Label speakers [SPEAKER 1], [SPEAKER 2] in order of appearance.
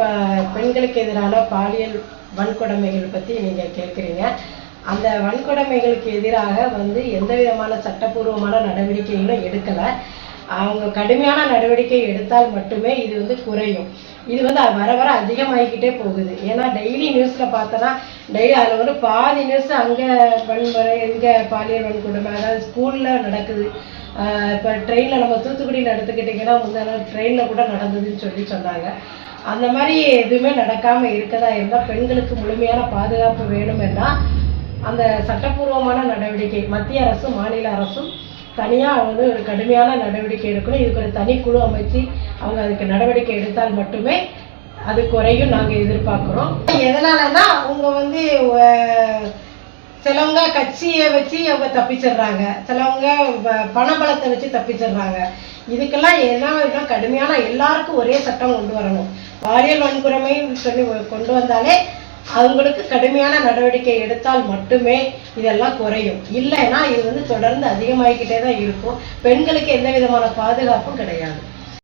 [SPEAKER 1] இப்போ பெண்களுக்கு எதிரான பாலியல் வன்கொடுமைகள் பற்றி நீங்கள் கேட்குறீங்க அந்த வன்கொடுமைகளுக்கு எதிராக வந்து எந்த விதமான சட்டப்பூர்வமான நடவடிக்கைகளும் எடுக்கலை. அவங்க கடுமையான நடவடிக்கை எடுத்தால் மட்டுமே இது வந்து குறையும். இது வந்து வர வர அதிகமாகிக்கிட்டே போகுது. ஏன்னா டெய்லி நியூஸில் பார்த்தோன்னா டெய்லி அதில் வந்து பாதி நியூஸ் அங்கே வன்முறை இங்கே பாலியல் வன்கொடுமை அதாவது ஸ்கூலில் நடக்குது. இப்போ ட்ரெயினில் நம்ம தூத்துக்குடியில் எடுத்துக்கிட்டிங்கன்னா முந்தின ட்ரெயினில் கூட நடந்ததுன்னு சொல்லி சொன்னாங்க. அந்த மாதிரி எதுவுமே நடக்காமல் இருக்கதா இருந்தால் பெண்களுக்கு முழுமையான பாதுகாப்பு வேணுமென்னா அந்த சட்டப்பூர்வமான நடவடிக்கை மத்திய அரசும் மாநில அரசும் தனியாக வந்து ஒரு கடுமையான நடவடிக்கை எடுக்கணும். இதுக்கு ஒரு தனி குழு அமைச்சு அவங்க அதுக்கு நடவடிக்கை எடுத்தால் மட்டுமே அது குறையும் நாங்கள் எதிர்பார்க்குறோம். எதனாலன்னா அவங்க வந்து சிலவங்க கட்சியை வச்சு அவங்க தப்பிச்சிடுறாங்க. சிலவங்க பணபலத்தை வச்சு தப்பிச்சிடுறாங்க. இதுக்கெல்லாம் என்ன கடுமையான எல்லாருக்கும் ஒரே சட்டம் கொண்டு வரணும். பாலியல் வன்கொடுமை சொல்லி கொண்டு வந்தாலே அவங்களுக்கு கடுமையான நடவடிக்கை எடுத்தால் மட்டுமே இதெல்லாம் குறையும். இல்லைன்னா இது வந்து தொடர்ந்து அதிகமாகிக்கிட்டே தான் இருக்கும். பெண்களுக்கு எந்த விதமான பாதுகாப்பும் கிடையாது.